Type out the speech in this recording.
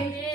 Bye.